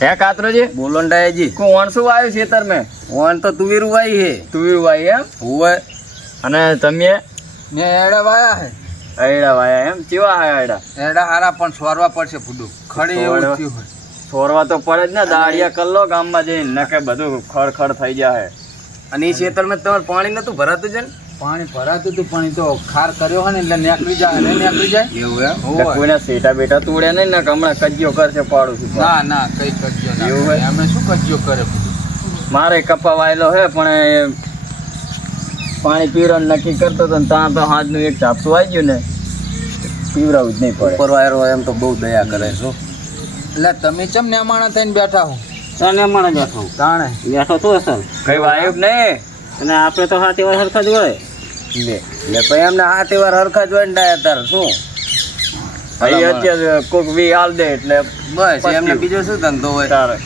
હે કાતરોજી બોલો ને ડાયાજી કોણ શું આવ્યું ખેતર મેં ઓન તો તુવેર વાઈ હે તુવેર વાઈ એમ હુવે અને તમે ને એડા વાયા હે આયડા વાયા એમ કેવા આયડા એડા હારા પણ સોરવા પડશે ફૂડું ખડી એવું થયું હોય છોરવા તો પડે જ ને દાડિયા કલ્લો ગામમાં જઈને નકે બધું ખડ થઈ જાય અને એ ખેતરમાં તમારે પાણી નતું ભરાતું છે ને પાણી ભરાતું હતું પણ તો ખાર કર્યો હોય ને એટલે નીકળી જાય એવું એમ કોઈના સેટા બેટા તોડ્યા નહીં ને હમણાં કજ્યો કરશે પાડું છું ના કઈ કજ્યો ના એવું હોય? અમે શું કજ્યો કરે બધું મારે કપા વાયેલો હે પણ એ પાણી પીવરાનું નક્કી કરતો હતો ને ત્યાં તો હાથનું એક ઝાપટું આવી ગયું ને પીવરાવું જ નહીં પડે ઉપર વાયરો એમ તો બહુ દયા કરે છો એટલે તમે ચમ ને માણા થઈને બેઠા હો ચાને અમારે બેઠો તાણે બેઠો તું અસલ કઈ વાયુ જ નહીં અને આપણે તો હાથ એવા સરખા જ હોય લે પછી એમને આ તહેવાર હરખા જોઈને ડાયા તાર શું ભાઈ અત્યારે કોક વી હાલ દે એટલે બસ એમને બીજો શું ધંધો હોય તારે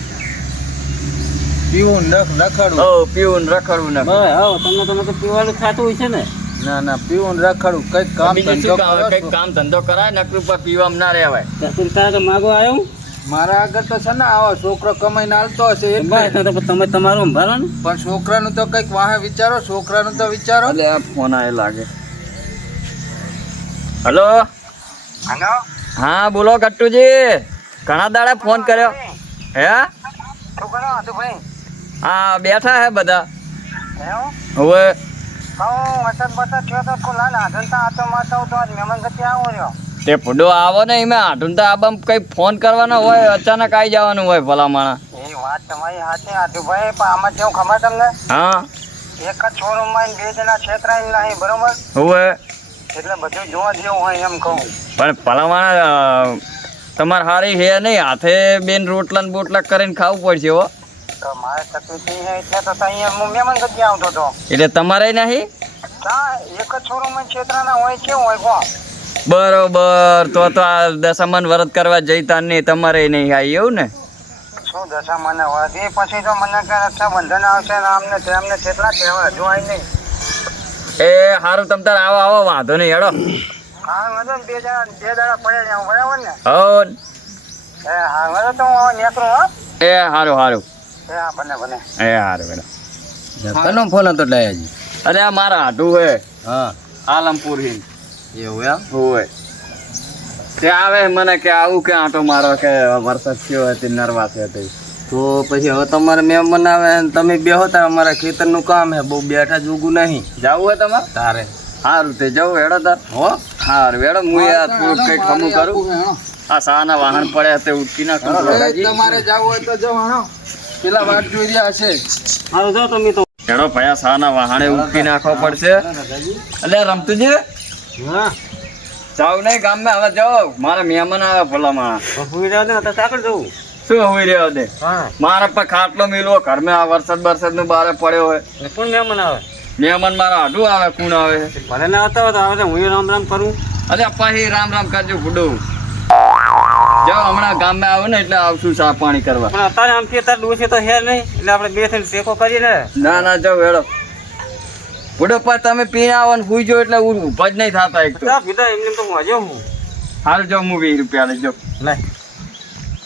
પીવું રખડવું પીવું ને રખડવું ને બસ આવો તમે તો પીવાનું થતું હોય છે ને ના પીવું રખડવું કઈક કામ બીજું ધંધો શું કામ? કરો કંઈક કામ ધંધો કરાય નકરું પર પીવામાં ના રહેવાય તારે તો માગો આવ્યો મારા આગળ તો છે ને આવો છોકરો કમાઈને હાલતો હશે એટલે બસ તો તમે તમારું સંભાળો ને પણ છોકરાનું તો કઈક વાહે વિચારો છોકરાનું તો વિચારો એટલે આ ફોન આવે લાગે હલો હા બોલો ગટ્ટુજી ઘણા દાડા ફોન કર્યો હે હા બેઠા હે બધા હવે તે ફૂડો આવો ને એમાં આઠું તો આબામ કઈ ફોન કરવાનો હોય અચાનક આવી જવાનું હોય ભલા માણા હા એક જ શોરૂમમાં 2 જણા છેતરાઈ નહીં બરોબર હવે એટલે બધું જોવા જેવું હોય એમ કહું પણ ભલા માણા તમારે હારી હે નહીં હાથે બેન રોટલા ને બોટલા કરીને ખાવું પડશે હો તો મારે તકલીફ નહીં હોય એટલે તો અહીંયા હું મહેમાન ગતિ આવતો હતો એટલે તમારે નહીં એક જ શોરૂમમાં છેતરાના હોય કેવું હોય કોણ બરોબર તો આ દશામાન વ્રત કરવા જઈતા નહીં તમારે નહીં આવી એવું ને શું દશા મને હોય પછી તો મને કે રક્ષાબંધન આવશે ને આમને તેમને કેટલા તહેવાર હજુ આવી નહીં એ સારું તમ તાર આવો વાંધો નહીં હેડો હા વધુ 2 દાડા પડે છે બરાબર ને હો હા વધુ તો હું નીકળું હો એ સારું હા બને એ સારું બેટા કનો ફોન હતો ડાયાજી અરે આ મારા હાટું હે હા આલમપુર હિલ એવું એમ હોય તે આવે મને કે આવું કે આંટો મારો કે વરસાદ થયો હતી નર્વાસ હતી તો પછી હવે તમારે મહેમાન આવે ને તમે બેહો તાર અમારા ખેતરનું કામ હે બહુ બેઠા જોગું નહીં જવું હોય તમારે તારે સારું તે જવું હેડો તાર હો સારું હેડો હું યાર થોડુંક કંઈક ખમું કરું આ શાના વાહન પડ્યા તે ઉઠકી નાખું તમારે જવું હોય તો જવાનો પેલા વાટ જોઈ રહ્યા હશે હારું જાઓ તમે તો હેડો ભયા શાના વાહણે ઉઠકી નાખવો પડશે એટલે રમતુજી હા જાવ નહીં ગામમાં હવે જાઓ મારા મહેમાન આવે ભલા માણા ભૂઈ રહ્યો ને તો આગળ જવું શું હોઈ રહ્યો દે હા મારા પર ખાટલો મેલવો ઘરમાં આ વરસાદ નું બારે પડ્યો હોય એટલે કોણ મહેમાન આવે મહેમાન મારા હાડું આવે કોણ આવે ભલે ના આવતા હોય તો આવે હું રામ કરું અરે પછી રામ કરજો ફૂડું જાઓ હમણાં ગામમાં આવો ને એટલે આવશું ચા પાણી કરવા પણ અત્યારે આમ અત્યારે ડૂસે તો હે નહીં એટલે આપણે 2 થઈને ટેકો કરીએ ને ના જાઓ હેડો ફૂડો પર તમે પીને આવો ને સુઈ જાઓ એટલે ઊભા જ નહીં થતા એક તો ચા પીધા એમને તો હું હજુ હું હાલ જાઓ હું 20 રૂપિયા લઈ જાઓ નહીં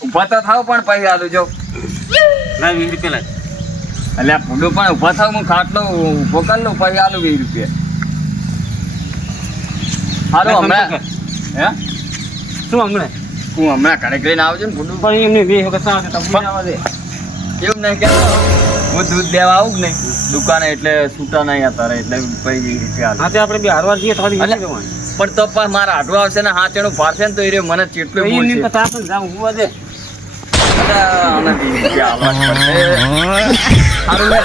ઊભા તો થાવ પણ પછી હાલું જાઓ ના 20 રૂપિયા લાગ એટલે આ ફૂડો પણ ઊભા થાવ હું ખાટલો ઊભો કરી લઉં પછી હાલું 20 રૂપિયા હાલો હમણાં હે શું હમણાં હું હમણાં ઘરે કરીને આવજો ને ફૂડું પણ એમને 2 વખત સાવ તમે આવવા દે એવું નહીં કે હું દૂધ દેવા આવું જ નહીં દુકાને એટલે છૂટા નહીં અત્યારે એટલે પછી 20 રૂપિયા હા તે આપણે બે હારવા જઈએ થોડી અલે, પણ તો પણ મારા હાટવા આવશે ને હાથેનું પારશે ને તો એ રહ્યો મને ચેટલું એમની બોલશે તો આપણે જાવ હોવા દે અલે, આને 20 રૂપિયા આલવા જ પડશે. હારું લે.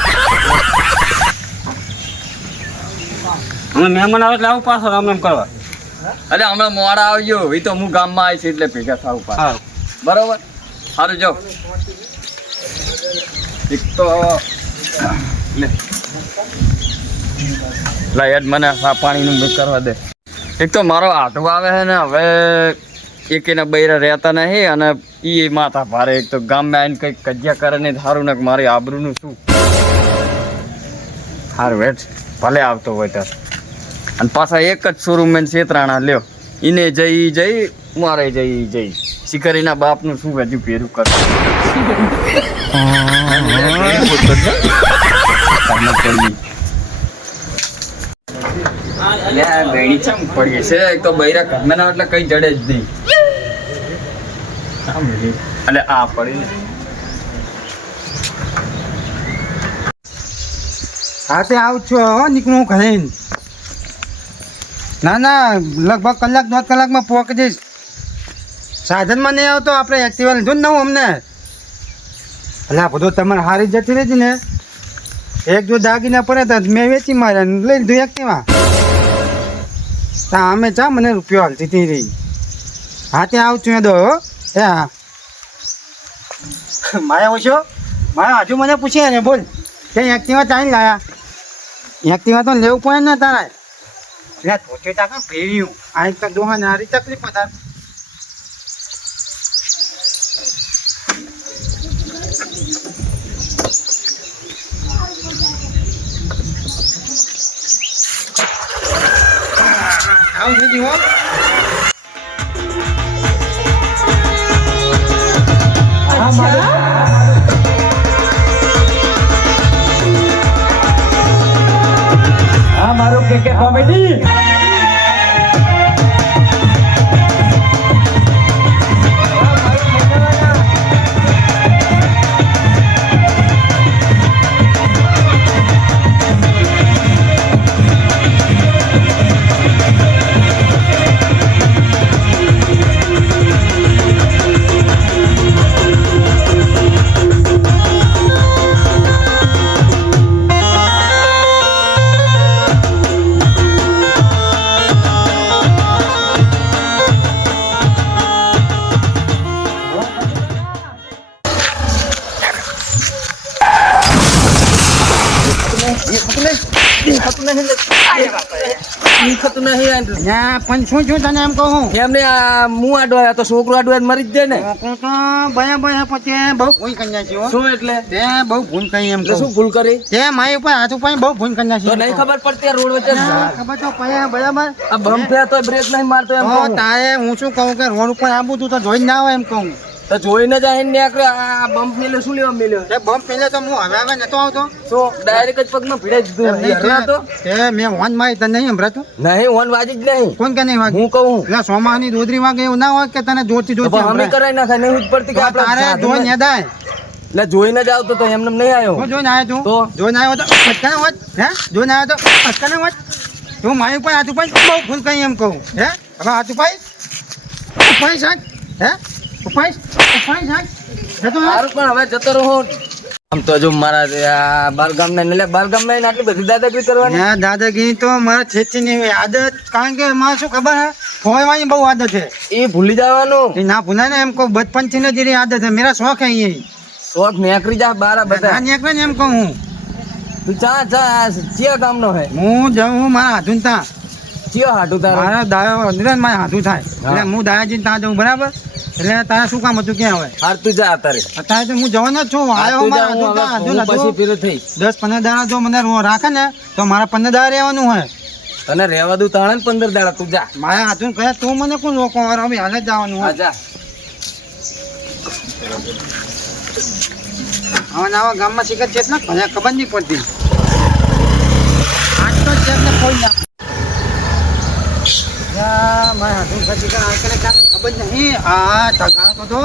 અમે મહેમાન આવે એટલે આવું પાછો રામ રામ કરવા અલે હમણાં મોડા આવજો એ તો હું ગામમાં આવીશ એટલે ભેગા થવું પાછા સારું બરોબર સારું જાઓ એક તો લે યાર મને આ પાણીનું મિક્સ કરવા દે એક તો મારો આટો આવે છે ને હવે એકેના બૈરા રહેતા નહીં અને એ માથા ભારે એક તો ગામમાં આવીને કંઈક કજિયા કરે ને સારું ને મારી આબરૂનું શું સારું હેઠ ભલે આવતો હોય ત્યારે અને પાછા એક જ શોરૂમ મેં છેતરાણા લ્યો એને જઈ મારે જઈ શિકારીના બાપનું શું હજુ ભેરું કરતું ગયણી ચમ પડી છે એક તો બૈરા ઘરમાં ના એટલે કઈ જડે જ નહીં. એટલે આ પડી હા તે આવું છું હો નીકળું ઘરે ના ના લગભગ કલાક 2 કલાકમાં પહોંચી જઈશ સાધનમાં નહીં આવતો આપણે એક્ટિવા લીધું ને નવું અમને એટલે આ બધું તમારે હારી જતી રહી ને એક જો દાગીના પડે તો મેં વેચી માર્યા ને લઈ લીધું એક્ટિવા તા અમે ચા મને રૂપિયો હાલતી હતી રહી હા તે આવું છું દો એ હા માયા ઓછો માયા હજુ મને પૂછે ને બોલ કે એક્ટિવા ચાલી લાયા એક્ટિવા તો લેવું પડે ને તારે એટલે ધોતી ટાકા ભેળ્યું આ એક તો દોહાને હારી તકલીફ હતા આવું થઈ ગયું મારો કે કોમેડી પણ શું છું તને એમ કહું એમને આ મું આડો તો છોકરો આડો મરી જ જાય ને તો બયા બયા પછી બહુ ભૂલ કરી નાખી હો શું એટલે તે બહુ ભૂલ કરી એમ એટલે કહું શું ભૂલ કરી તે મારી ઉપર હાથ ઉપર બહુ ભૂલ કરી નાખી તો નહીં ખબર પડતી આ રોડ વચ્ચે ખબર તો પડ્યા બરાબર આ બમ્પ થયા તો બ્રેક નહીં મારતો એમ તો કહું. તારે હું શું કહું કે રોડ ઉપર આવું તું તો જોઈ જ ના હોય એમ કહું તો જોઈને જાય ને નીકળે આ બમ્પ મેલ્યો શું લેવા મેલ્યો તે બમ પેલે તો હું હવે નતો આવતો તો ડાયરેક્ટ જ પગમાં ભીડાઈ દીધું હરિયા તો તે મેં વન મારી તને નહીં સંભળાતું નહીં ઓન વાજી જ નહીં કોણ કે નહીં વાગે હું કહું એટલે સોમાની દોદરી વાગે એવું ના હોય કે તને જોતી તો જોતી અમે સંભળાય. કરાઈ નાખાય નહીં જ પડતી કે તો તારે આપણે જોઈને યાદાય એટલે જોઈને જ આવતો તો એમને નહીં આવ્યો હું જોઈને આવ્યો તું તો? જોઈને આવ્યો તો પટકાને હોત હે જોઈને આવ્યો તો પટકાને હોત તું મારી ઉપર હાથ ઉપાય બહુ ભૂલ કરી એમ કહું હે હવે હાથ ઉપાય ઉપાય સાહેબ હે ઉપાય ઉપાય સાહેબ જતો રહો. સારું પણ હવે જતો રહો આમ તો જો મારા આ બાલગામ ને એટલે બાલગામ ને આટલી બધી દાદાગીરી કરવાની ના દાદાગીરી તો મારા છેતીની એવી આદત કારણ કે મારે શું ખબર હે ફોડવાની બહુ આદત છે એ ભૂલી જવાનું એ ના ભૂલાય ને એમ કહું બચપનથી ને જેરી આદત છે મેરા શોખ હે ये શોખ નીકળી જા બારા બધા ના નીકળે ને એમ કહું હું તું ચા ચા ચિયા ગામનો હે હું જાઉં મારા હાથું ત્યાં ચિયો હાટું તારો મારા દાયો નિરંજન મારે હાથું થાય એટલે હું દાયાજી ત્યાં જાઉં બરાબર એટલે તારે શું કામ હતું ક્યાં હવે હાર તું જા અત્યારે અત્યારે તો હું જવાનો જ છું આવ્યો તું મારા જા, હાથું હું ત્યાં પછી હાથું ફેરો થઈ 10-15 દાડા જો મને રાખે ને તો મારા 15 દાડા રહેવાનું હોય તને રહેવા દઉં તાણે ને 15 દાડા તું જા મારા હાથું કહે તું મને કોણ રોકો હવે અમે હાલ જ જવાનું હા હોય જા હવે આવા ગામમાં શીખર છે ને મને ખબર નહીં પડતી આજ તો છે ને કોઈ ના મારા હાથું પછી ખબર નહીં આ ટગાતો તો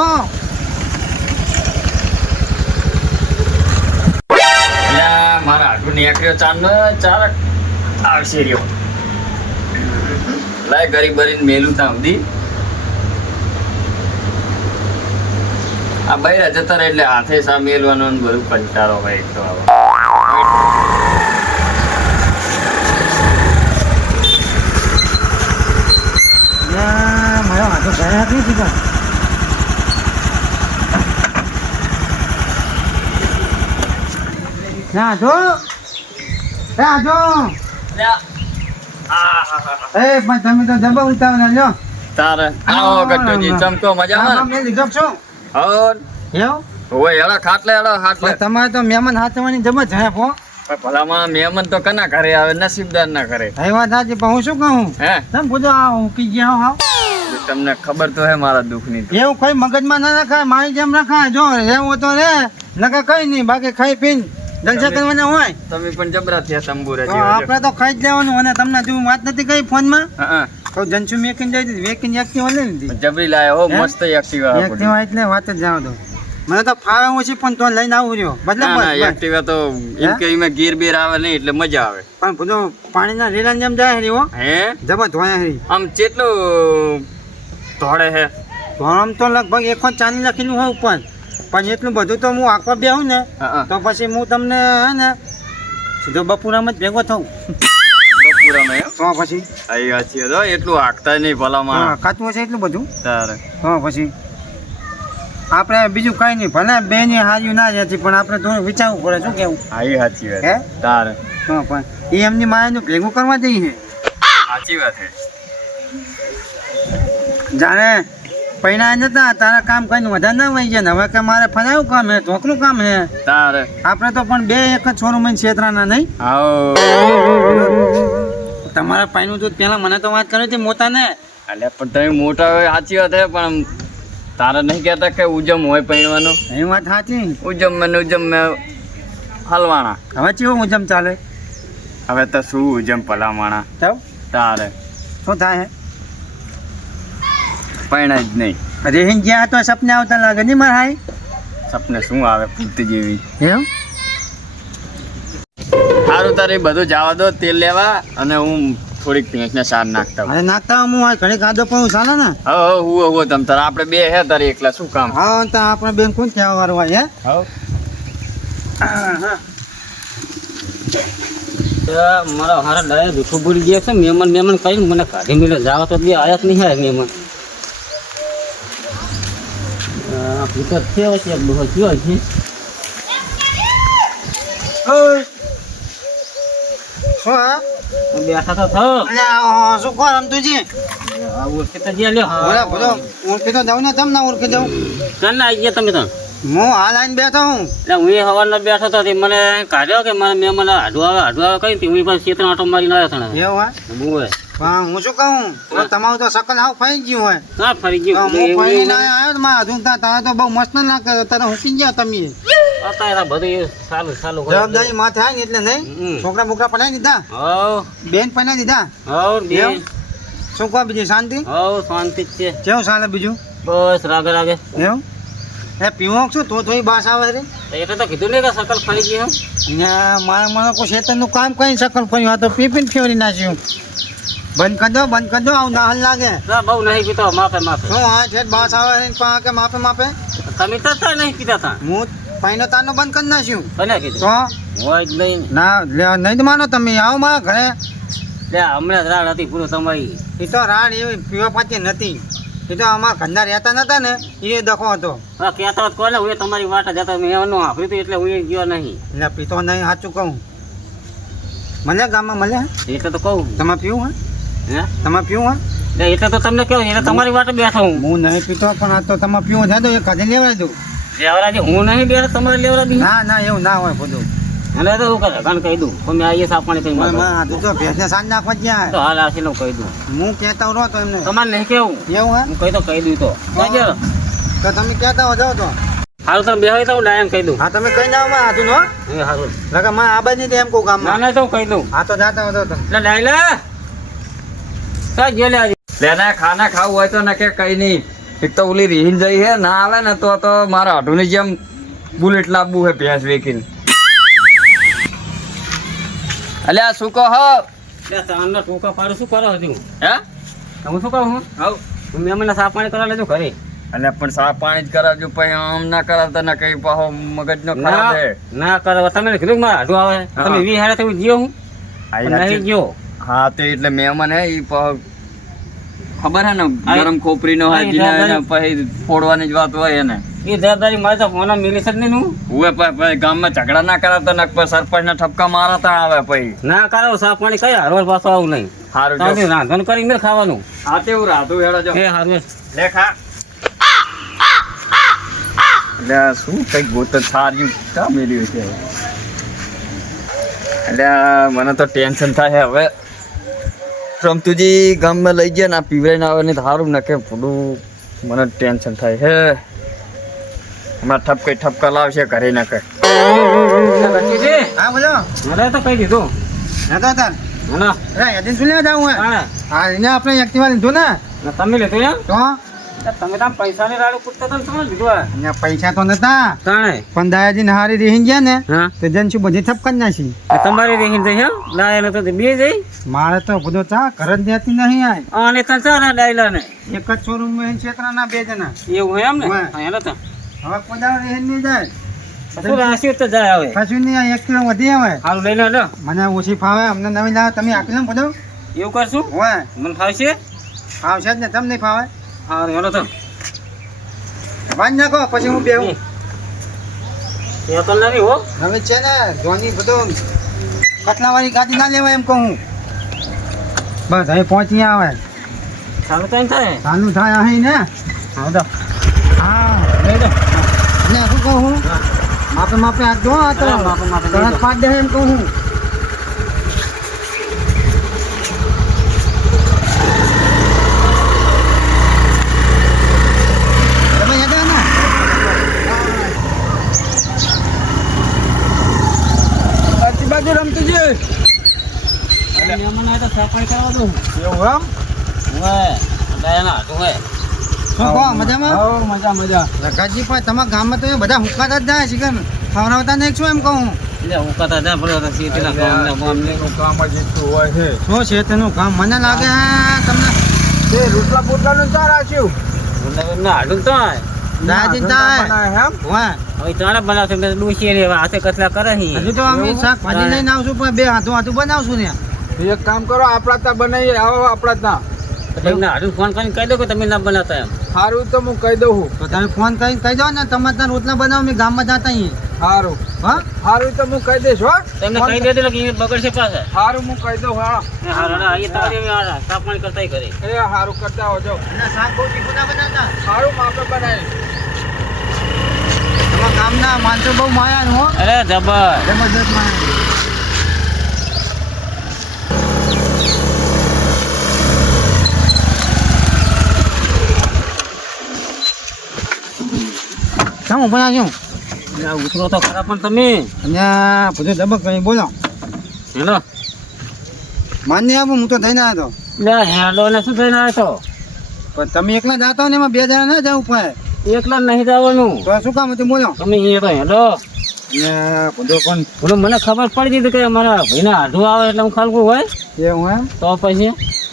અલ્યા, મારા હાડું નીકળ્યો ચાંદનો ચાર આવશે રહ્યો લાય ગરીબ બરીને મેલું ત્યાં સુધી આ બૈરા જતા રહે એટલે હાથે સા મેલવાનો ને બધું કંટાળો હોય એક તો આવો. મારો હાથો ઘરે નથી શીખર ના જો જો અલ્યા, એ પણ તમે તો જબર ઉતાવળ લ્યો તારે આવો ગટ્ટુજી ચમકો મજામાં મેં લીધો છો ઓર એવું ઓય હેડો ખાટલે પણ તમારે તો મહેમાન હાથવાની જબર ઝડપ હો ભલામાં મહેમાન તો કના ઘરે આવે નસીબદાર ના ઘરે એ વાત સાચી પણ હું શું કહું હે તમે પૂછો આ ઊંકી ગયા હો હાવ તમને ખબર તો હે મારા દુઃખની તો. એવું કઈ મગજમાં ના રખાય, મારી જેમ રખાય. જો રહેવું તો રે, નકર કઈ નહીં. બાકી ખાઈ પીને જલસા કરવાના હોય તમે પણ જબરા થયા તંબુરા તો આપણે તો ખાઈ જ લેવાનું. અને તમને જો વાત નથી કહી ફોનમાં હા તો જનસુ મેકીને જઈ દીધી, વેકીને એક્ટિવા લઈ લીધી. જબરી લાયા હો, હે? મસ્ત એક્ટિવા આપો. એક્ટિવા એટલે વાત જ જાવ દો. મને તો ફાવે ઓછી પણ તો લઈને આવું રહ્યો ના ના બદલે એક્ટિવા તો એમ કે એમાં ગીર બેર આવે નહીં એટલે મજા આવે. પણ બધું પાણીના લીલા જેમ જાય રહ્યો હે જબર ધોયા હરી. આમ કેટલું ધોળે હે? તો આમ તો લગભગ 140 લખેલું હોય ઉપર, પણ એટલું બધું તો હું આંકવા બેહું ને હા તો પછી હું તમને હે ને સીધો બપોરામાં જ ભેગો થઉં. બપોરામાં એમ? તો પછી આઈ વાંચી હતો એટલું હાંકતા નહીં ભલામાં ખાતું હશે એટલું બધું. તારે તો પછી આપણે બીજું કઈ નહીં, ભલે બે ની હાર્યું ના જતી પણ આપણે થોડું વિચારવું પડે. શું કેવું આઈ સાચી વાત. હે તારે તો પણ એ એમની માયાનું ભેગું કરવા જઈએ. સાચી વાત હે. જાણે પૈણા નતા તારા કામ કઈ વધારે ના વહી જાય ને હવે કે મારે ફરાયું કામ હે, ઢોકનું કામ હે. તારે આપણે તો પણ બે એક જ છોરું મહિને છેતરાના નહીં. આવો તમારા પાઈનું દૂધ પેલા મને તો વાત કરી હતી મોટા ને. એટલે પણ તમે મોટા હોય સાચી વાત હે, પણ તારે નહીં કહેતા કે ઉજમ હોય પૈણવાનો? એ વાત સાચી. ઉજમ મેં હલવાણા. હવે ચેવું મુજબ ચાલે હવે તો શું ઉજમ ભલામાણા. તો તારે શું થાય હે? પૈણા જ નહીં. રેહીન ગયા તો સપને આવતા લાગે નહીં મારા હાઈ. સપને શું આવે પૂરતી જેવી. એમ સારું તારે એ બધું જવા દો, તેલ લેવા અને હું થોડીક ભેંસને સાર નાખતા અરે નાખતા હું આ ઘડી ખાધો પણ ચાલે ને. હવે હું તમ તારે આપણે બે હે તારે એકલા શું કામ. હા તો આપણે બેન કોણ કહેવા વાળું હોય હે. મારા હારા ડાયા જૂઠું બોલી ગયા છે. મહેમાન કરીને મને કાઢી મેળો જવા તો બે આયા જ નહીં આવે મહેમાન. ભૂતર છે વચ્ચે ડોહો થયો છે. શું હા બેઠા તો થયો અલ્યા શું કોણ રમતુજી? ઓળખી તો જ્યાં લ્યો. બોલા બધો ઓળખી તો દઉં ને તમ ના ઓળખી દઉં. ચાલ ને આવી ગયા તમે તો. હું હાલ આવીને બેઠો હું. એટલે હું એ હવારના બેઠો હતો તે મને કાઢ્યો કે મારા મહેમાન હાડવા કઈ હતી. હું પાછું ચેતન આટો મારીને આવ્યો હતો ને. એવું હોય હું હું શું કહું તમારું તો શકલ હાવ ફરી ગયું હોય. હા ફરી તો ગયો. હું ફરીને આવ્યો ને મારા અધૂરતા તારા તો બહુ મસ્ત ના લાગતો. તારા હુકી ગયા તમે. અત્યારે બધું સાલું જવાબદારી માથે આવી ને એટલે નહીં છોકરા બોકરા પડાવી દીધા, હવ બેન પડાવી દીધા. હવ શું કહો બીજું શાંતિ? હવ શાંતિ જ છે. કેવું ચાલે બીજું? બસ રાગે એવું એ પીવો શું તો થોડી બાસ આવે રે. એટલે તો કીધું ને કે સકલ ફરી ગયો. અહીંયા મારા મને કોઈ શેતરનું કામ કઈ શકલ ફર્યું આ તો પી પીને ફેવરી નાખ્યું. બંધ કરી દો આવું ના હાલ લાગે. ના બહુ નહીં પીતો માપે શું હા છે બાસ આવે છે પણ કે માપે તમે તો થાય નહીં પીતા તા. હું પાઈનો તારનો બંધ કરી નાખ્યું. ભલે કીધું તો હોય જ નહીં. ના નહીં જ માનો તમે આવો મારા ઘરે. લે હમણાં જ રાડ હતી પૂરું તમારી. એ તો રાડ એવી પીવા પાતી નથી. એ તો અમારા ઘરના રહેતા નતા ને એ દખો હતો. હા કહેતા હોત કોને હું તમારી વાટ જતા મેં એનું સાંભળ્યું હતું એટલે હું એ ગયો નહીં. એટલે પીતો નહીં સાચું કહું. મળે ગામમાં મળે એટલે તો કહું. તમે પીવું હે તમે પીવું એટલે એટલે તો તમને કહું એટલે તમારી વાટે બેઠો હું. હું નહીં પીતો પણ આ તો તમે પીવું છે તો એ કદી લેવાય દઉં. લેવરાજી હું નહીં બેઠો તમારે લેવરાજી. ના એવું ના હોય બધું. એટલે તો શું કરે ઘણ કહી દઉં તમે આવીએ સાપણી કઈ તું તો ભેંસને સાંજ નાખવા જ્યાં તો હાલ આશી કહી દઉં. હું કહેતા રહો તો એમને તમારે નહીં કેવું એવું હે હું કહી દઉં તો તો તમે કહેતા હો જાઓ તો હાલ તમે બેહાઈ તો હું ડાયમ કહી દઉં. હા તમે કઈ ના માં હાથું નો એ હારું લગા માં આબાદ નહીં એમ કહું ના ગામમાં. ના તો કહી દઉં. હા તો જાતા હો તો તમે. એટલે ડાયલા સા જે લે આજે લેના ખાના ખાવું હોય તો ન કે કઈ નહીં. એક તો ઓલી રીહીન જઈ હે ના આવે ને તો મારા હાડુની જેમ બુલેટ લાવવું હે ભેંસ વેકીને. અલ્યા શું કહો લે ચાંદનો ટૂંકા પાડું શું કરો હજુ હે હું શું કહું હવ હું મહેમાનને સાફ પાણી કરવા લેજો ઘરે. એટલે પણ સાફ પાણી જ કરાવજો પછી આમ ના કરાવતા ના કઈ પાહો મગજનો ખરાબ હે. ના કરો તમે કીધું મારા હાડું આવે તમે વી હાડે તો જીઓ હું નહીં ગયો. હા તે એટલે મહેમાન હે ઈ પાહો ખબર હે ને ગરમ ખોપરીનો હા, હોય ઈ જીના પછી ફોડવાની જ વાત હોય એને. એ જવાબદારી મારે તો ફોન મિલી છે જ નહીં હું. હુએ પછી ગામમાં ઝઘડા ના કરાવતા ને પછી સરપંચના ઠપકા મારતા આવે પછી. ના કરો સાફ પાણી કઈ હારવાર પાછો આવું નહીં. હારું જો. તમે રાંધણ કરી મેં ખાવાનું. હા તેવું રાધું હેડો જો. એ હારું લે ખા. એટલે આ શું કઈક ગોત સાર્યું કા મેલ્યું છે. એટલે મને તો ટેન્શન થાય હવે રમતુજી ગામમાં લઈ ગયા ને આ પીવડાઈને આવે ને સારું ને કે ભૂલું મને ટેન્શન થાય હે હમણાં ઠપકા લાવશે ઘરે ના કઈ હા બોલો મને તો કહી દીધું નતો તાર ના અરે યદિન શું લેવા જાવું હે હા એને આપણે એક્ટિવા લીધું ને તમે લીધું એમ તો તમે તો પૈસાની રાડું પૂછતા તો તમે લીધું અહીંયા પૈસા તો નતા તાણે પણ દાયાજી હારી રીહીન ગયા ને હા તો જન શું બધી ઠપકા જ નાખી તમારી રેહીન જઈ એમ લાયા તો બે જઈ મારે તો બધો ચા ઘર જ દેતી નહીં આય અને તને ચાલે ડાયલા ને એક જ શોરૂમ માં ક્ષેત્રના બે જણા એવું એમ ને હા. હા, હેલો તો હવે કોદાળ રીહીન નહીં જાય શું રાશિ તો જાય હવે કશું નહીં આ એક કિલો વધી આવે હારું લઈને લો મને ઓછી ફાવે અમને નવી લાવે તમે આપી લો ને બધું એવું કરશું હોય મને ફાવશે ફાવશે જ ને તમને નહીં ફાવે હારું હેલો તો વાંચ નાખો પછી હું બેહું એ તો નથી હો હવે છે ને ધોની બધું કટલાવાળી ગાડી ના લેવાય એમ કહું બસ હવે પહોંચી આવે સારું કઈ થાય ચાલુ થાય અહીં ને હા તો હા લઈ દો ને શું કહું હું માપે હાથ ધો આ તો હા, માપે લઈ તરત દો. પાડ દે એમ કહું હું તમે યાદ આવે ને? બાજુ રમતું છે મહેમાન આવે તો સફાઈ કરવા દઉં એવું એમ હોય ડાયાના હાથું હોય શું કહો મજામાં મજા રકાજી પણ તમારા ગામમાં તો એ બધા હુકાતા જ જાય છે કે ખવડાવતા નહીં શું એમ કહું એટલે હું કહેતા જા પડ્યો તો સીટીના ગામને શું છે તેનું કામ મને લાગે તમને ના હાડું તો હોય. દાદી થાય વાહ હવે ત્રણે બનાવશે મેં ડૂસી રે હાથે કચલા કરે હી હજુ તો અમે શાકભાજી લઈને આવશું પણ બે હાથું બનાવશું ને એક કામ કરો આપણા ત્યાં બનાવીએ આવો આપણા ત્યાં એમને હાડું ફોન કરીને કહી દો કે તમે ના બનાવતા એમ સારું તો હું કહી દઉં તો તમે ફોન કરીને કહી દો ને તમે ત્યાં રોટલા બનાવો મેં ગામમાં જતા અહીં સારું હા સારું તો હું કહી દઈશ હો તેમને કહી દેજો કે એ બગડશે પાછા સારું હું કહી દઉં હા હા એ તારી તાપમાન કરતા કરે એ સારું કરતા હોજો અને શાક બહુ તીખું ના બનાવતા સારું માપે બનાવી તમારા ગામના માણસો બહુ માયા હો અરે જબર જબરદસ્ત માયા શું બનાવ્યું ઉતરો તો ખરા પણ તમે અને આ બધું દબક કરી બોલો હેલો માન્ય આપું હું તો થઈને આવ્યો લે હેલો ને શું થઈને આવ્યો હતો પણ તમે એકલા જાતા હો ને એમાં બે જણા ના જવું પડે એકલા નહીં જવાનું તો શું કામ હતું બોલો તમે એ તો હેલો અને બધું પણ બોલો મને ખબર પડી દીધી કે અમારા ભાઈને હાડું આવે એટલે હું ખાલકું હોય એવું એમ તો પછી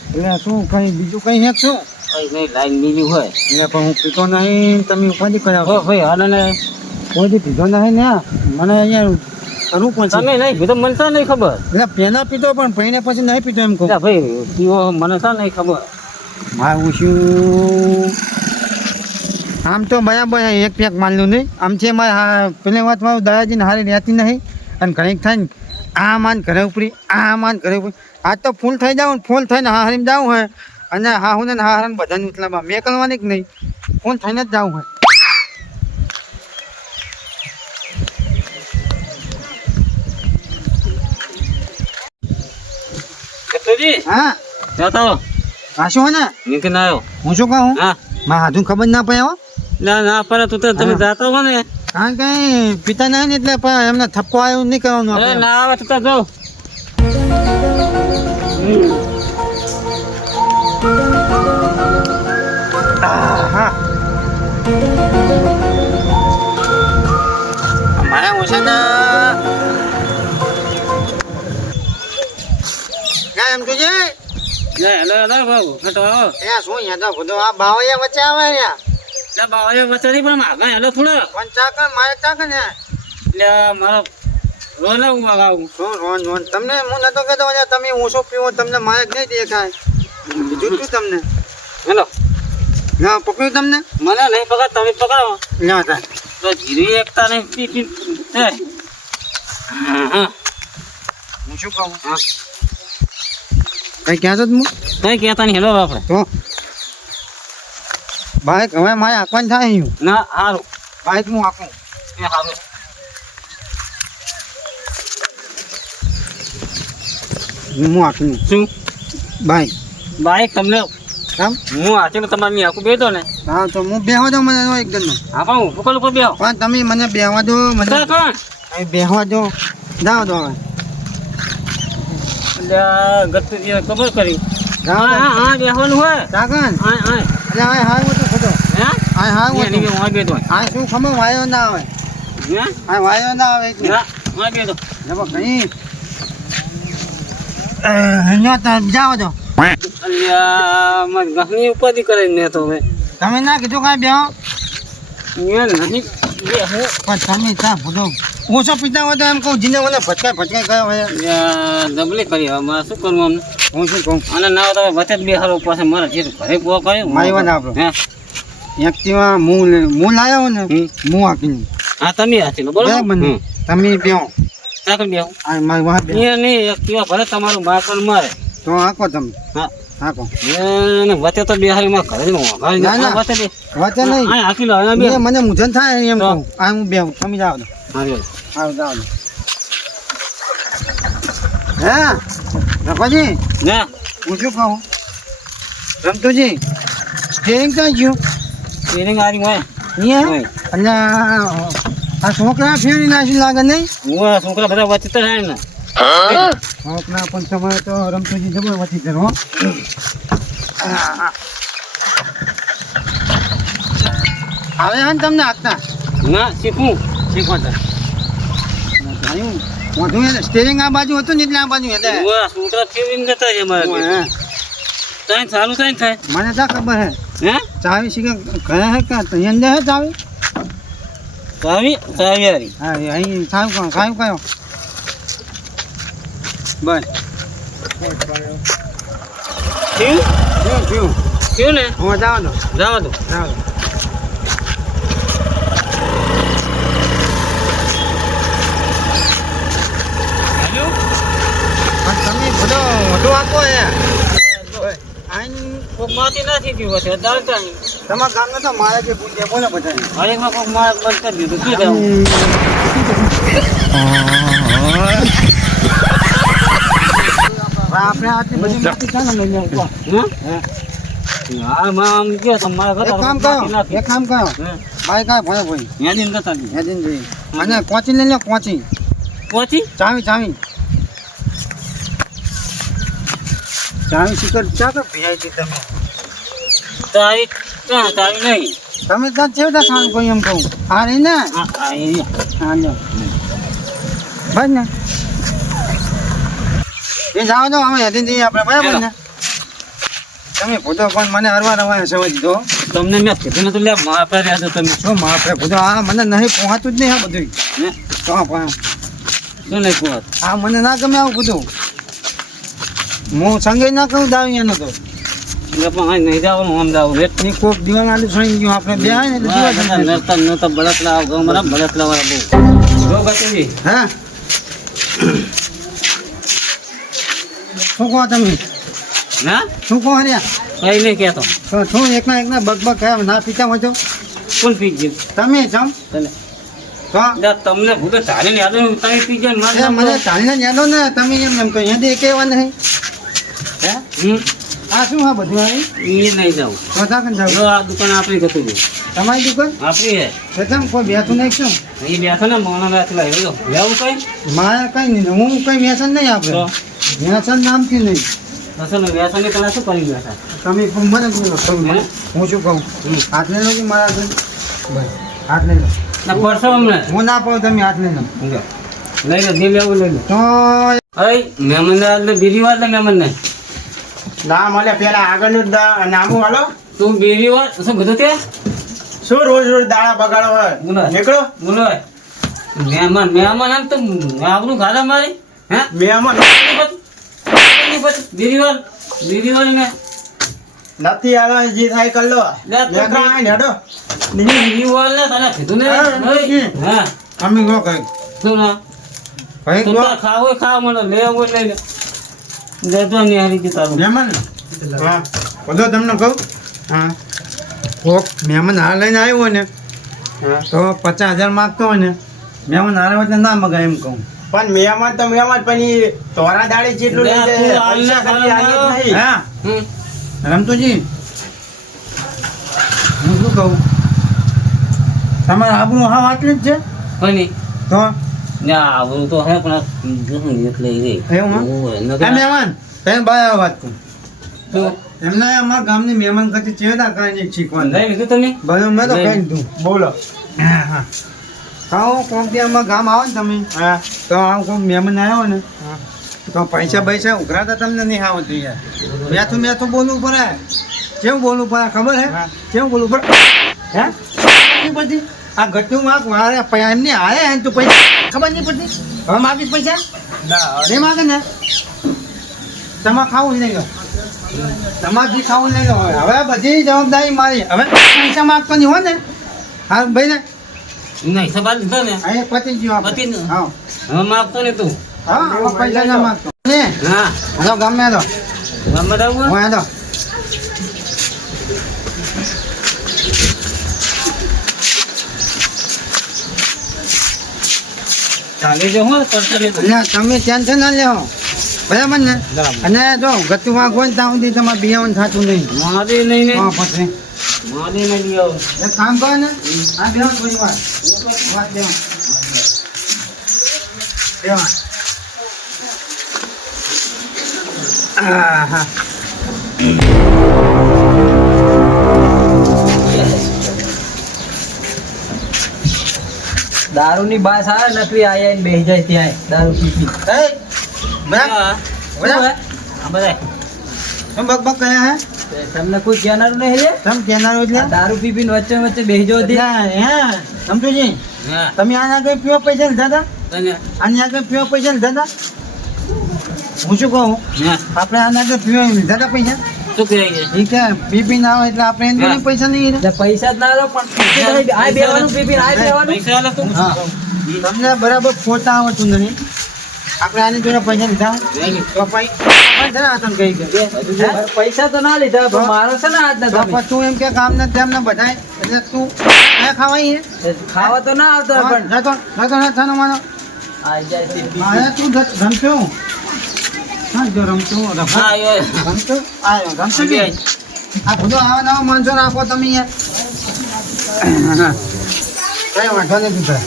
એટલે શું કઈ બીજું કઈ હેક શું કઈ નહીં લાઈન બીજી હોય એટલે પણ હું પીતો નહીં તમે ઉપાધિ હો કરાવો ભાઈ હાલો ને કોઈ પીધો નહીં ને મને અહીંયા કરવું પડશે તમે નહીં કીધું મને તો નહીં ખબર એટલે પેલા પીતો પણ પૈને પછી નહીં પીતો એમ કહું એટલે ભાઈ પીવો મને તો નહીં ખબર મારું શું આમ તો બરાબર એક પેક માનલું નહીં આમ છે મારે પેલી વાત મારું દાદાજીને હારી રહેતી નહીં અને ઘણીક થાય ને આ માન ઘરે ઉપરી આ માન ઘરે ઉપરી આજ તો ફૂલ થઈ જાવ ફૂલ થઈને હારીને જવું હોય અને હા હું ને હારાને બધાને ઉતલામાં મેં કરવાની કે નહીં ફૂલ થઈને જ જવું હોય કેતુજી હા ત્યાં તો આ શું હોય ને નીતિન આવ્યો હું શું કહું હા મારા હાથું ખબર ના પડે હો ના ના પર તું તો તમે હા. જાતો હો ને કારણ કે પિતા નહીં ને એટલે પણ એમને થપકો આવ્યો નહીં કરવાનું અરે આપણે ના આવે તો જો હા મારા ઓછાના ના એમ તુજે હેલો હેલો બાબુ હટો આવો અહીંયા શું અહીંયા તો બધો આ બાવળિયા વચ્ચે આવે અહીંયા એટલે બાવાએ વચ્ચે નહીં પણ માગા હેલો થોડા પણ ચાકર મારે ચાકર ને એટલે મારો રોને હું આવું શું રોન રોન તમને હું નતો કહેતો અહીંયા તમે ઓછો પીવો તમને મારે જ નહીં દેખાય જૂઠું તમને હેલો ના પકડ્યું તમને મને નહીં પકડ તમે પકડો ના થાય તો ધીરે એકતા નહીં પી પી હે હું શું કહું હા કઈ ક્યાં છો હું કઈ કહેતા નહીં હેલો આપણે તો બાઈક હવે મારે આંકવાનું થાય અહીં ના સારું બાઈક હું આંકું એ સારું હું આંકું શું બાઈક બાઈક તમને આમ હું આચે તમારે ની આખું બેઠો ને હા તો હું બેહવા દો મને તો એકદમ હા પણ હું પકડ ઉપર બેહો પણ તમે મને બેહવા દો મને કોણ અહીં બેહવા દો જાઓ દો હવે ગતું જે ખબર કરી જાઓ હા હા હા બેહવાનું હોય કાકન હા હા એટલે આ હાર હું તો ખોટો હે આ હાર હું એની હું આ બેઠો આ શું ખમો વાયો ના આવે હે આ વાયો ના આવે એટલે હા આ બેઠો જબો કઈ અહીંયા જાઓ દો અલ્યા મત ઘણી ઉપાધિ કરે ને તો હવે તમે ના કીધું કાંઈ બેહો એ નથી બેહું પણ તમે ત્યાં બધો ઓછો પીતા હોય તો એમ કહું જીને મને ભટકાઈ ગયો હોય ડબલી કરી હવે મારે શું કરવું અમને હું શું કહું અને ના હોય તો વચ્ચે જ બેહારો પાસે મારે જે ઘરે પોવા કર્યું મારી વાત આપણો હે એક્ટિવા હું લાવ્યો ને હું આપીને હા તમે હાથી લો બરોબર બરાબર ને તમે બેહો ચાકર બેહું આ મારી વાત બેહો એ નહીં એક્ટિવા ભલે તમારું માર પણ મારે તો આંકો તમે હા આંકો એને વચ્ચે તો બેહારી માં ઘરે ના, ના. વચ્ચે બે વચ્ચે નહીં હા હાથી લો અહીંયા બે મને મૂંઝવણ થાય એમ તો. કહું આ હું બેહું તમે જાઓ દો હા લ્યો. આવો જાઓ દો હે રઘુજી ના હું શું કહું રમતુજી સ્ટેરિંગ ક્યાં ગયું એની ગાડી હોય અહીંયા હોય. અને આ છોકરા ફેરી નાખી લાગે નહીં હું આ છોકરા બધા વચ્ચે તો થાય ને છોકરા પણ તમારે તો રમતુજી જબર વધી કરો હવે હા ને તમને હાથના ના શીખું શીખો તો મોઢું એને સ્ટેરિંગ આ બાજુ હતું ને એટલે આ બાજુ હતા હું આ છોકરા ફેરીને જતા છે મારા ઘરે. તાઈ ચાલુ થાય ને થાય મને તો ખબર હે હે ચાવી શીખે ઘરે હે કે અંદર હે ચાવી ચાવી ચાવી હારી હા અહીં સાહેબ કયો બસ થયું થયું ને હું જાવ દો જવા દો જાવ દો પણ તમે બધો વધુ આપો હે કોક માથી નથી થયું હશે દાલતા નહીં તમારા ગામનો તો મારે જે પૂછે બોલો બધા હરેકમાં કોક માર બંધ કરી દીધું શું થયું આપણે આટલી બધી માટી ચાલો લઈ જાઓ હા માં આમ ગયો તમારા ઘરે એક કામ કરો એક કામ કરો ભાઈ કાંઈ ભલે ભાઈ યાદી નતા હેદીનભાઈ અને કોચી લઈ લો કોચી પહોંચી ચાવી શીખર ચા કર ભીઆઈ તમે તારી ક્યાં તારી નહીં તમે ત્યાં ચેવડા ખાવાનું કોઈ એમ કહું હા રહી ને હા હા લો બસ ને એ જાઓ દો અમે હેદીનભાઈ આપણે બરાબર ને તમે ભૂતો પણ મને હરવા રવા સમજ દો તમને મેં કીધું ને તો લે માપે રહ્યા છો તમે શું માપે ભૂતો આ મને નહીં પહોંચતું જ નહીં આ બધું હે તો પણ શું નહીં પહોંચ આ મને ના ગમે આવું બધું હું સંગે ના કહું દાવિયાનો તો એટલે પણ અહીં નહીં જવાનું આમ જવું રેટ એ કોક દિવાલ આલુ સણી ગયું આપણે બે આવે ને એટલે દિવાલ સણી ગયું. નતા બળતલા આવ ગમ બળતલા વાળા બહુ જો ગતિજી હા શું કહો તમે ના શું કહો હર્યા કઈ નહીં કહેતો તો શું એકના બગ કયા ના પીતા હોય તો કોણ પી ગયું તમે જમ તને તો તમને ભૂલે ચાલીને યાદ આવ્યું, તમે પી ગયા ને એ મને ચાલને યાદો ને તમે એમ કહો અહીંયા કેવા નહીં હે આ શું હા બધું આવી એ નહીં જાઉં તો તાકન જાવ જો આ દુકાન આપણી ગતું છે તમારી દુકાન આપણી હે તો તમે કોઈ બેઠું નહીં શું એ બેઠો ને મોના બેઠલા એવું લેવું કઈ મારે કઈ નહીં હું કઈ વ્યસન નહીં આપણે તો વ્યસન નામથી નહીં અસલ વ્યસન તમે શું કરી બેઠા તમે મને બોલો તમે હું શું કહું હાથ લઈ લો કે મારા હાથ બસ હાથ લઈ લો ના પડશો અમને હું ના પાઉં તમે હાથ લઈ લો લઈ લો જે લેવું લઈ લો તો અય મહેમાન એટલે બીજી વાર મહેમાન નહીં ના મળે પેલા આગળનું નામું હાલો તું બીજી વાર શું કીધું તે શું રોજ દાડા બગાડો હોય બોલો નીકળો બોલો મહેમાન આમ તો આપણું ખાધા મારી હે મહેમાન બીજી વાર ને નથી આવે જે થાય કર લો હેડો બીજી વાર ને તને કીધું ને હા અમે ગો કઈ શું ના કઈ તું ગો તાર ખાવો હોય ખાવ મને લેવો હોય લઈ લે જતો નહીં હારી ગયું તારું મહેમાન હા બધો તમને કહું હા કોક મહેમાન હાર લઈને આવ્યો હોય ને તો 50,000 માગતો હોય ને મહેમાન હાર હોય એટલે ના મગાય એમ કહું પણ મહેમાન તો મહેમાન પણ ઈ તોરા દાડે જેટલું લે, લઈ તું જાય હાલને પૈસા ખાલી આલી જ નહીં. હા હમ. રમતુજી હું શું કહું તમારે આબરું હા આટલી જ છે કોઈ નહીં તો ના આવું તો હે પણ એટલે એ રે એવું હા? આ મહેમાન તમે બાય વાત કહું એમને અમારા ગામની મહેમાન ખાતે ચેવડા કરીને શીખવાનું લઈ લીધું તમે બરાબર મેં તો કહી દીધું બોલો હા હા કોક દી અમારા ગામ આવો ને તમે હા તો આમ કોઈક મહેમાન આવ્યો ને તો પૈસા ઉઘરાતા તમને નહીં આવતું યાર મેં તો બોલવું પડે કેવું બોલવું પડે ખબર હે કેવું બોલવું પડે હે નહીં પડતી આ ઘટનું માગ મારે એમને આયા હે ને તું પૈસા ખબર નહીં પડતી હવે માગીશ પૈસા નહીં માગે ને તમારે ખાવું નહીં ગયો તમારે જે ખાવું નહીં ગયો હવે બધી જવાબદારી મારી હવે પૈસા માગતો નહીં હોય ને હા ભાઈ ને નહીં સવાલ લીધો ને અહીં પતી ગયો આપણે. પતી ગયું. હા હવે માગતો ને તું હા હવે પૈસા ના માગતો ને હા હાલો ગમે તો ગામમાં આવું હું હાલો ચાલે જો હું કરતો લેતો એટલે તમે ટેન્શન ના લેવો બરાબર ને અને જો ગતું વાંક હોય ને ત્યાં સુધી તમારે બિયાવાનું થતું નહીં મારે નહીં ને હા પછી મારે નહીં લીધો એક કામ કરો ને આ બેહો થોડી વાર વાત દેવા હા દારૂની બાસ આવે નકરી આયા ને બેસી જાય ત્યાં દારૂ પી એ બરાબર બરાબર આ બધા તમે બક બક કયા હે તમને કોઈ કહેનારું નહીં લે તમે કેનારો એટલે દારૂ પી પીને વચ્ચે વચ્ચે બેસી જો એટલે હે સમજુજી હા તમે આના કઈ પીવા પૈસા લીધા હતા તને આની આગળ પીવા પૈસા લીધા હતા હું શું કહું હા આપણે આના આગળ પીવા લીધા હતા પૈસા શું કહેવાય ઠીક છે પી ના આવે એટલે આપણે એની જોડે પૈસા નહીં એટલે પૈસા જ ના લો પણ આ બેવાનું પી પીને આ બેવાનું પૈસા આલે તું હા તમને બરાબર ખોટા આવડતું નહીં આપણે આની જોડે પૈસા લીધા તો પૈસા તને કહી ગયા પૈસા તો ના લીધા પણ મારો છે ને આજ તો ના પછી તું એમ કે કામ ને તેમ ને બધાય એટલે તું ક્યાં ખાવાય હે ખાવા તો ના આવતો પણ જતો ના થાનો માનો આ જાય છે મારે તું રમતો હા જો રમતો હા એ રમતો આયો રમતો કે આ બધો આવા નવા માણસો રાખો તમે યાર કઈ વાંધો નહીં તું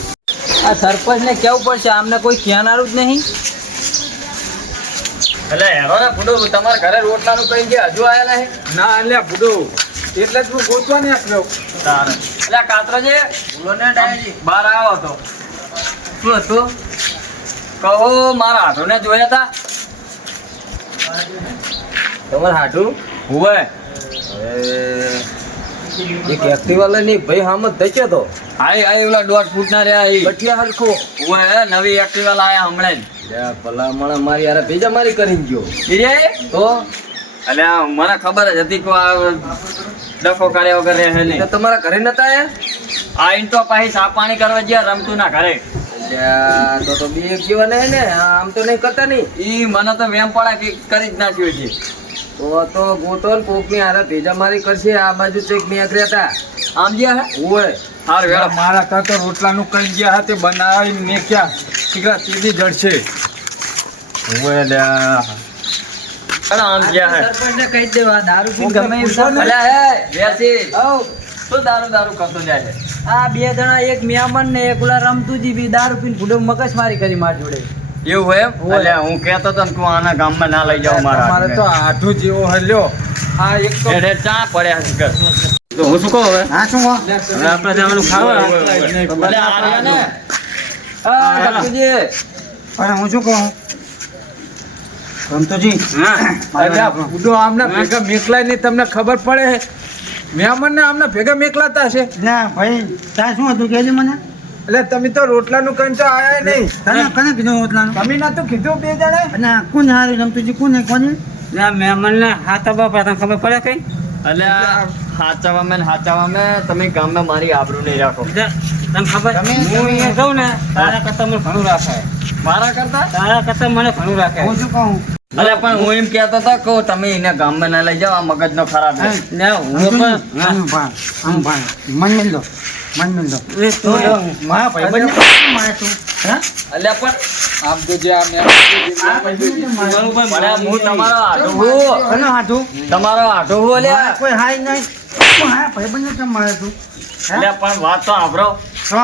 આ સરપંચ ને કેવું પડશે આમને કોઈ કહેનારું જ નહીં એટલે હેરો ને ફૂડો તમારા ઘરે રોટલાનું કઈ ગયા હજુ આયા નહીં ના અલ્યા બુડો એટલે જ હું ગોતવા ને આવ્યો તારે એટલે કાતરાજી બોલો ને ડાયાજી બહાર આવ્યો હતો શું હતું કહો મારા હાથોને જોયા હતા તમારે હાટું હુવે એક એક્ટિવા લઈને ભાઈ હામત ધચ્યો તો આઈ ઓલા 1.5 ફૂટના રહ્યા ઈ બટિયા હરખો હુવે નવી એક્ટિવા લાયા હમણાં ભલા મને મારી યાર ભેજા મારી કરીને ગયો જ ઈ રે તો એટલે મને ખબર જ હતી કે આ ડફો કર્યા વગર રહે તો નહીં તમારા ઘરે નતા આયા આ ઈન તો પાછી સા પાણી કરવા ગયા રમતું ના ઘરે અલ્યા, તો બે એક્ટિવા નહીં ને આમ તો નહીં કરતા નહીં ઈ મને તો વેમ પડા કે કરી જ નાખ્યો છે તો ગોતો ને કોકની હારે ભેજા મારી કરશે આ બાજુ ચેક નીકળ્યા હતા આમ ગયા હે ઓય હાર વેળા મારા કાકા રોટલાનું કઈ ગયા હતા તે બનાવીને મેં ક્યાં શીખરા સીધી જડશે આમ ગયા હે સરપંચને કહી દેવા દારૂ પીને ગમે એમ થાય. અલ્યા હે વેસી હઉ, શું દારૂ કરતો જાય છે આ બે જણા એક મહેમાન ને એક ઓલા રમતુજી બી દારૂ પીને ફૂડો મગજમારી કરી માર જોડે એવું હોય એમ અલ્યા હું કહેતો તો ને તું આના ગામમાં ના લઈ જાવ મારા મારે તો આઠું જેવો હલ્યો આ એક તો એટલે ચા પડ્યા છે ઘર. તો હું શું કહું હવે હા શું કહો? હવે આપણે જવાનું ખાવા ભલે આ રહ્યા ને આ રમતુજી પણ હું શું કહું રમતોજી અલ્યા બુડો આમના ભેગા મેકલાય નહીં તમને ખબર પડે મહેમાનને આમના ભેગા મેકલાતા હશે ના ભાઈ ત્યાં શું હતું કહેજે મને એટલે તમે તો રોટલાનું કઈ તો આયા નહીં તને કને કીધું રોટલાનું તમે નતું કીધું બે જણે અને કોને હારી રમતુજી કોને કોને મહેમાનને હાથ બાપા તને ખબર પડે કઈ અલ્યા હાચાવામાં તમે ગામમાં મારી આબરૂ નહીં રાખો તને ખબર તમે- હું અહીંયા જાઉં ને તારા કરતા મને ઘણું રાખે મારા કરતા તારા કરતા મને ઘણું રાખે હું શું કહું અલ્યા પણ હું એમ કહેતો હતો કે તમે એને ગામમાં ના લઈ જાઓ આ મગજનો ખરાબ છે ને હું પણ આમ ભાઈ મન મિલ દો મન દો એ તું લ્યો. મારા ભાઈબંધને મારે તું હા અલ્યા પણ આમ તો જે આ મારું ભાઈ મને હું તમારો આઢો હું કોનો હાથું તમારો આઢો હું મારે અલ્યા કોઈ હાય નહીં મારા ભાઈબંધને કેમ મારે તું અલ્યા પણ વાત તો સાંભળો તો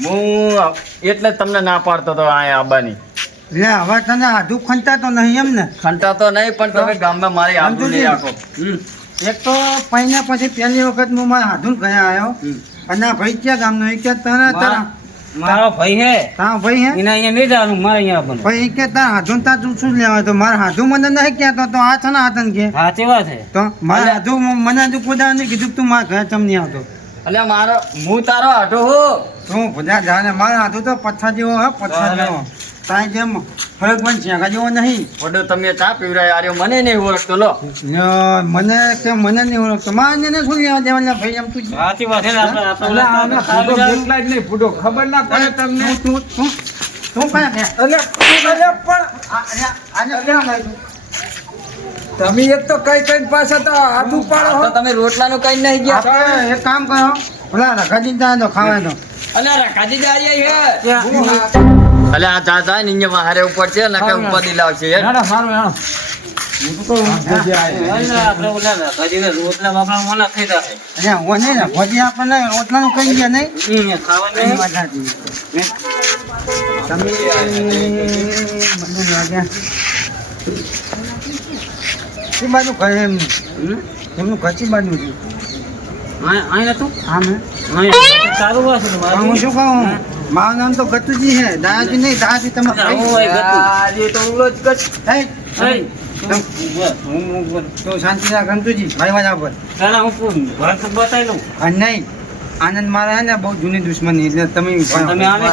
હું એટલે જ તમને ના પાડતો હતો અહીંયા આવવાની લે હવે તને હાથું ખંતા તો નહીં એમ ને ખંટા તો નહીં પણ તમે ગામમાં મારી આબરૂ નહીં રાખો એક તો પૈણા પછી પહેલી વખત હું મારા હાથું ગયા આવ્યો અને આ ભાઈ ક્યાં ગામનો એ કે તને તારા મારો ભાઈ હે તારા ભાઈ હે એને અહીંયા નહીં જવાનું મારે અહીંયા આવવાનું ભાઈ કે તારા હાથું તા તું શું લેવા તો મારા હાથું મને નહીં કહેતો તો આ છે ને હાથન કે સાચી વાત છે તો મારા હાથું મને હજુ કોદા નહીં કીધું કે તું મારા ઘરે ચમ નહીં આવતો અલ્યા મારો હું તારો આઢો હું તું બધા જાણે મારા હાથું તો પથ્થર જેવો હે પથ્થર જેવો તાય જેમ ફરક પણ છે જેવો નહીં વડો તમે ચા પીવડાય આર્યો મને નહીં ઓળખતો લો મને કે મને નહીં ઓળખતો મારે એને શું લેવા દેવાના ભાઈ એમ તું સાચી વાત છે ને આપણે એટલે આને ફૂટો મેકલા જ નહીં ફૂટો ખબર ના પડે તમને તું તું તું કયા કે એટલે પણ આજે ક્યાં લાગ્યું તમે એક તો કઈ કઈ પાછા તો હાથ ઉપાડો તો તમે રોટલાનું કઈ નહીં ગયા આપણે એક કામ કરો ઓલા રખાજી જાય તો ખાવા દો અલ્યા રાકાજી જાય હે અલ્યા આ ચા જાય ને અહીંયા હારે ઉપર છે ને કે ઉપાધી લાવશે યાર હેડો મારું હેડો આપણે ઓલા રખાજીને રોટલા બાપડા મોના થઈ જશે અરે હું નહીં ને ભજી આપણને રોટલાનું કઈ ગયા નહીં ખાવાનું એની વાત સાચી. તમે મને લાગ્યા કઈ બાજુ ઘર એમનું એમનું ઘર કઈ બાજુ છે અહીં તું આમ હે સારું વાત છે પણ હું મારું શું કહું મારું નામ તો ગતુજી છે દાદાજી નહીં દાદાજી તમે આજે તો ઉલો જ કચ તો શાંતિ રાખ ગતુજી ભાઈ વાજા પર બતાવી લઉં અને નહીં આનંદ મારા હે ને બહુ જૂની દુશ્મની એટલે તમે તમે આને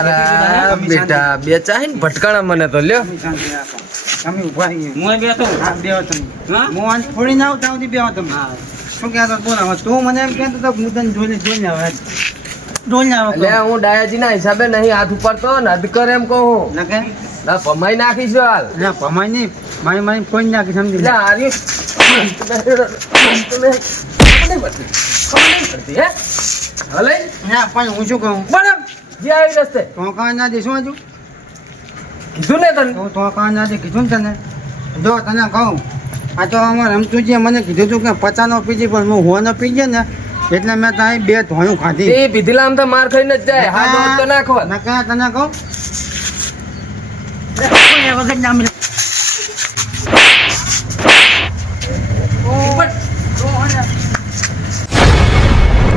બેટા બે ચાહે ને ભટકાણા મને તો લ્યો તમે શાંતિ રાખો તમે ઉભા રહીએ હું બેઠો હા બેહો તમે હા હું આને થોડી ના આવતા સુધી બેહો તમે શું કહેતો બોલો હવે તું મને એમ કહેતો તો હું તને જોઈને આવે જોઈને એટલે આવે હું ડાયાજીના હિસાબે નહીં હાથ ઉપાડતો ને અધકર એમ કહું ના કે ના ભમાઈ નાખીશું હાલ ના ભમાઈ નહીં મારી મારી કોઈ નાખી સમજી એટલે લે. હારી હલે ના પણ હું શું કહું બરાબર જે આવી રસ્તે તો કાં ના દે શું હજુ કીધું ને તને તો કાં ના દે કીધું ને તને જો તને કહું આ તો અમારે રમતું છે મને કીધું હતું કે 50 નો પીજી પણ હું 100 નો પીજે ને એટલે મેં તારી 2 ધોયું ખાધી એ પીધેલા આમ તો માર ખાઈને જ જાય હાથ દોડ તો નાખો ના કે તને કહું વગર ના મિલે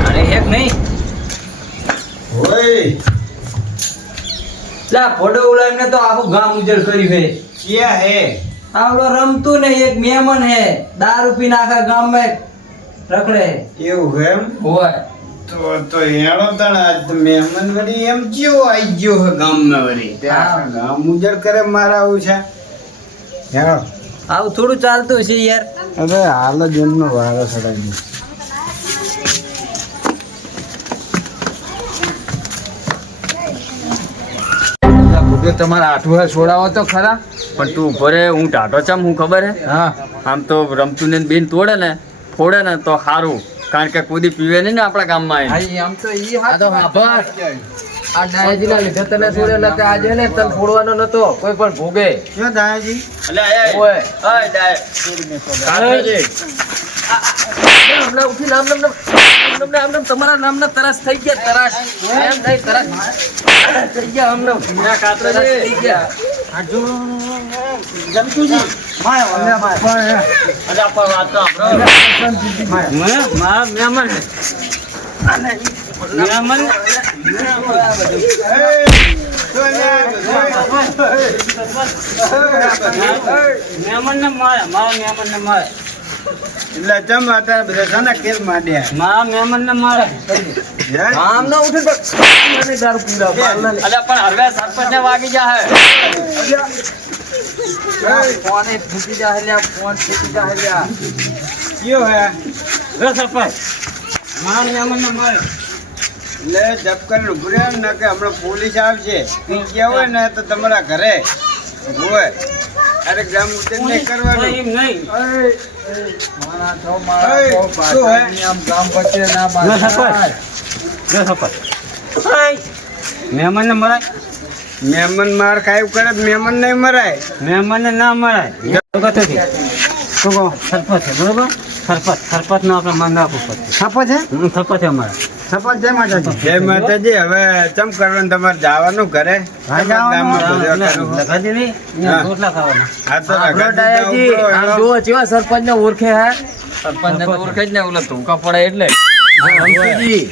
અરે એક નહીં લા ફોટો ઉડાવીને તો આખું ગામ ઉજળ કર્યું છે ક્યાં હે આવડો રમતું નહીં એક મહેમાન હે દારૂ પીને આખા ગામમાં રખડે એવું એમ હોય તો હેડો તણ આજ તો મહેમાન વળી એમ કેવો આવી ગયો હે ગામમાં વળી હા. ગામ ઉજળ કરે મારા આવું છે હેડો આવું થોડું ચાલતું છે યાર હવે હાલ જ એમનો વારો ચડાવી ફૂટો તમારા આઠવા છોડાવો તો ખરા પણ તું ઉભો રે હું ટાટો ચમ હું ખબર હે હા આમ તો રમતું ને બેન તોડે ને ફોડે ને તો સારું કારણ કે કુદી પીવે નહીં ને આપણા ગામમાં આવીને. આમ તો ઈ આ તો હાભાર આ ડાયાજીના લીધે તને છોડ્યો નતે આજે ને તને છોડવાનો નતો કોઈ પણ ભોગે કયો દાદાજી અલ્યા, એ, ઓય. ઓય, ડાય. કાકાજી. હમણાં ઉઠીને આમ તમારા નામના તરસ થઈ ગયા તરસ એમ નહીં તરસ થઈ ગયા હમણાં તરસ થઈ ગયા આજુ જમતુજી માય વાલે માય અલ્યા, પણ વાત તો સાંભળો. મારા મહેમાન મહેમાન મહેમાનને મારે મારા મહેમાનને મારે એટલે જમ અત્યારે બધા શાના કેસ માંડ્યા મારા મહેમાનને મારે આમ ના ઉઠે તો મને દારૂ પીવડાવ પાલના લે. અલ્યા, પણ હવે સરપંચને વાગી જાહે. ફોને ફૂટી જાય લ્યા ફોન ફૂટી જાય લ્યા કયો હે રે સરપંચ મારા મહેમાનને મારે એટલે જપ કરીને ઉભું રહે ને કે હમણાં પોલીસ આવશે ઈ ગયા હોય ને તો તમારા ઘરે હોય અરે ગ્રામ ઉત્તર નહીં કરવાનું એમ નહીં શું હે આમ ગામ વચ્ચે ના રે બાંધાય. સરપંચ રે સરપંચ મહેમાનને મરાય મહેમાન માર ખાયું કરે તો મહેમાન નહીં મરાય. મહેમાનને ના મરાય શું કહો સરપંચ છે બરોબર સરપંચ નો આપણે માન રાખવું પડશે છાપો છે સરપંચ છે અમારા છાપો જય માતાજી જય માતાજી. હવે ચમ કરવાનું તમારે જવાનું ઘરે? હા, જવાનું. ગામમાં બધે કરવું. લગાડી નહીં હા. રોટલા ખાવાના હા તો આપણો રગડતી ડાયાજી, જાઉં તો આમ એનો- જુઓ કેવા સરપંચને ઓળખે હે સરપંચને તો ઓળખે જ ને ઓલા ધોકા પડે એટલે રમતુજી.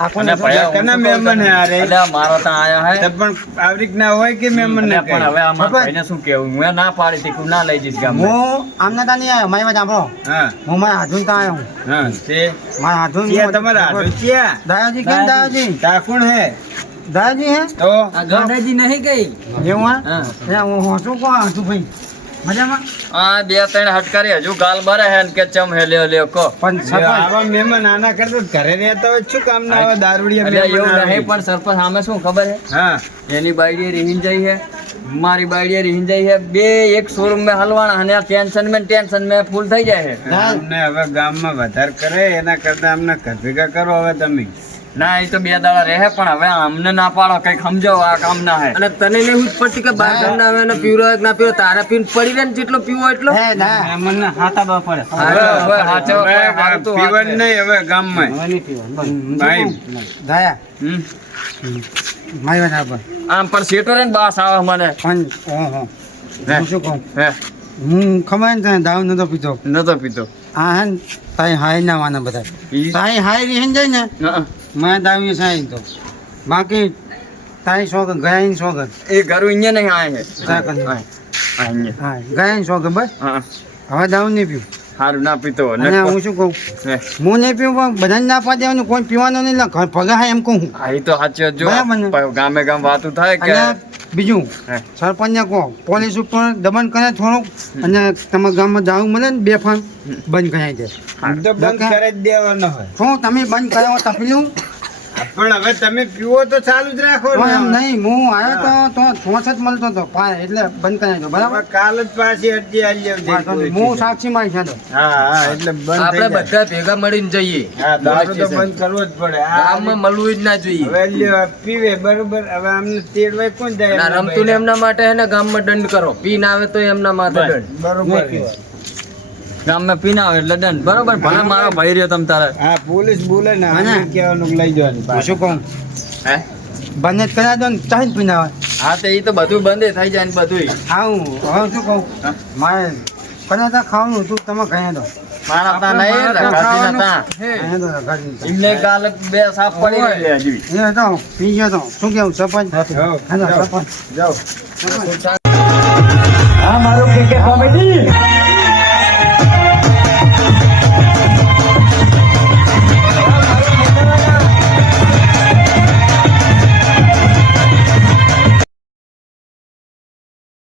અને ભયા કના મહેમાન હે આ રે? એટલે મારા ત્યાં આયા હે તો પણ આવી રીતના હોય કે મહેમાન ને એટલે પણ હવે આ મારા ભાઈને શું કેવું હું ના પાડી હતી કે હું ના લઈ જઈશ ગામ હું આમને ત્યાં નહીં આવ્યો મારી વાત સાંભળો હા હું મારા હાથું ત્યાં આવ્યો હા તે મારા હાથું ક્યાં તમારા હાથું ક્યાં? દાદાજી કેમ દાદાજી ટાકુણ હે દાદાજી હે તો આ ગંધાજી નહીં કઈ એવું હા હા. એ હું શું કહો હાથું ભાઈ મજામાં હા 2-3 હટકારી હજુ ગાલ બરે હે ને કે ચમ હે લ્યો કો પણ જો સરપંચ આવા મહેમાન આના કરતા ઘરે રહેતા હોય શું કામ ના આવે દારૂડિયા એટલે એવું મહેમાન આવે? નહીં પણ સરપંચ સામે શું ખબર હે હા એની બાયડીએ રીહીન જઈ હે મારી બાયડીએ રીહીન જઈ હે બે એક શોરૂમ માં હલવાના અને આ ટેન્શન મેં ફૂલ થઈ જાય છે અમને હવે ગામમાં વધારે કરે એના કરતા અમને ઘર ભેગા કરો હવે તમે. ના એ તો 2 દાડા રહે પણ હવે અમને ના પાડો કઈક સમજો આ કામ ના હે અને તને નહીં પડતી કે બાર ગામના આવે ને પીવરો હોય કે ના પીવો તારા પીને પડી રહે ને જેટલો પીવો એટલો હે ના મહેમાનને હાથા બા પડે હવે હાચો હવે હારું તો પીવાનું નહીં હવે ગામમાં. હવે નહીં પીવાનું બસ. ભાઈ દયા હમ. મારી વાત સાંભળ આમ પણ સેટો રે ને બાસ આવે મને પણ ઓહો હું શું કહું હે હું ખબર ને તને દારૂ નતો પીતો નતો પીતો આ હે ને તારી હાય ના વાના બધા ઈ- તારી હાય રીહીન જાય ને હં. મેં દાવી સાઈ તો બાકી તારી સોગન ગયા ની સોગન એ ઘરું અહીંયા નહીં આય હે સાકન. આય. આ અહીંયા હા ગયા ની સોગન બસ હા હવે દારૂ નહીં પીવું હારું ના પીતો અને હું શું કહું હે. હું નહીં પીવું પણ બધાને ના પાડી દેવાનું કોઈ પીવાનું નહીં ઘર ભગા હા એમ કહું હું. હા એ તો સાચી વાત જો બરાબર ને? પણ ગામે ગામ વાતું થાય કે અને બીજું હે. સરપંચને કહો પોલીસ ઉપર દમન કરે થોડુંક અને તમારા ગામમાં દારૂ મળે ને બે ફોન બંધ કરાવી દે આમ તો બંધ કરી જ દેવાનો હોય. શું તમે બંધ કરાવો તપેલું પણ હવે તમે પીવો તો ચાલુ જ રાખો તો ને. એમ નહીં હું આવ્યો તો 64 મળતો હતો એટલે બંધ કરાવી દો બરાબર હવે કાલ જ પાછી અરજી આલી આવજે હા, તો હું સાક્ષી મારી છે તો હા હા એટલે બંધ આપણે થઈ જાય. બધા ભેગા મળીને જઈએ હા દારૂ તો બંધ કરવો જ પડે. આ ગામમાં મળવું જ ના જોઈએ હવે લ્યો, પીવે બરોબર. હવે આમને તેડવાય કોણ જાય? ના એમના રમતું ને બૈરા? એમના માટે હે ને ગામમાં દંડ કરો પી ના આવે તો એમના માથે દંડ બરોબર. ગામમાં પીના આવે એટલે દંડ બરોબર ભલે મારો ભાઈ રહ્યો તમ તારે હા પોલીસ બોલે ને હા ને? આને કહેવાનું લઈ જવાનું હું શું કહું હે બંધ જ કરાવી દો ને ચાહીને પીને આવે હા તો એ તો બધું બંધ થઈ જાય ને બધું હા હું હવે શું કહું હા? મારે કદાચ ખાવાનું હતું તમે ગયા દો મારા તા નહીં રઘાતી નતા ગયા દો ઘરની એમને કાલે 2 સાપ પડી રહી હજી એ તો પી ગયો તો શું કેવું સરપંચ જાઓ, હેલો જાઓ. સરપંચ જાઓ હા મારું કે કોમેડી